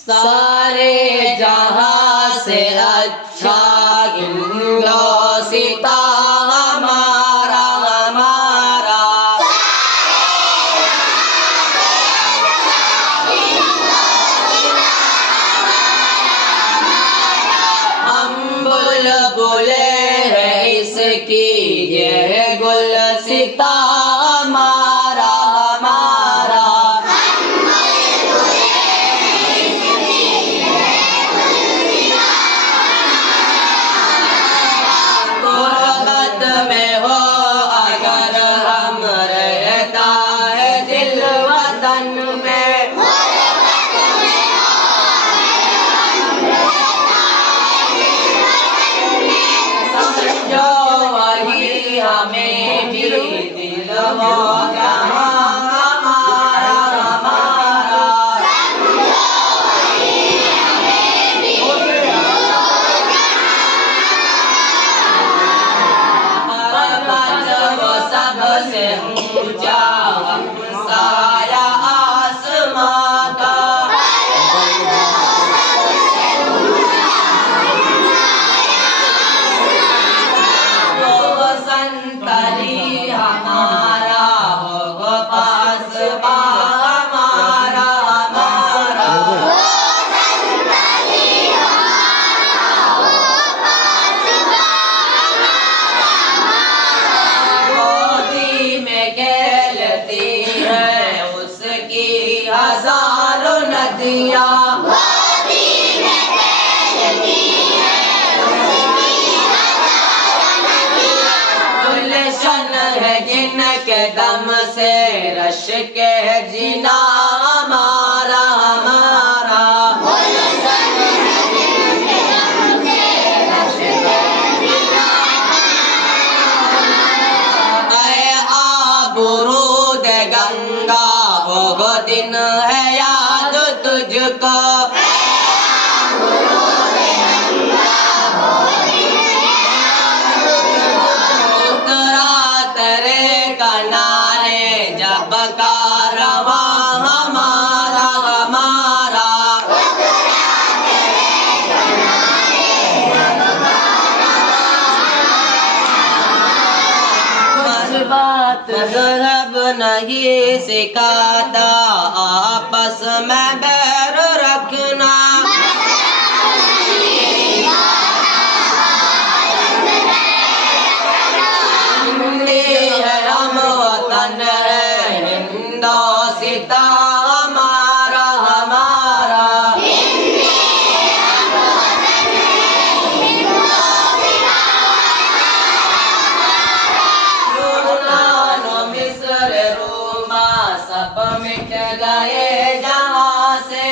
सारे जहां से अच्छा हिंदोसिता हमारा हमारा। हम बुलबुले हैं इसकी ये गुलसिता हमारा हमारा। गुरबत में हो अगर हम रहता है दिल वतन में। समझो वही हमें भी दिल होगा हमारा हमारा। पर्वत वो सबसे ऊंचा साया आसमां का। वो संतरी हमारा हो पास हमारा हमारा। गोदी में खेलती है उसकी हजारों नदियाँ। गुलशन है जिनके दम से रश के जीना हमारा हमारा। ऐ आबरूद गंगा वो दिन है याद तुझको। उतरा तेरे किनारे जब कारवां हमारा हमारा। बात मजहब नहीं सिखाता आपस में बैर रखना। हिंदी है हम वतन है हिंदोसिता हमारा हमारा। यूनान मिस्र रोमा सब मिट गए जहाँ से।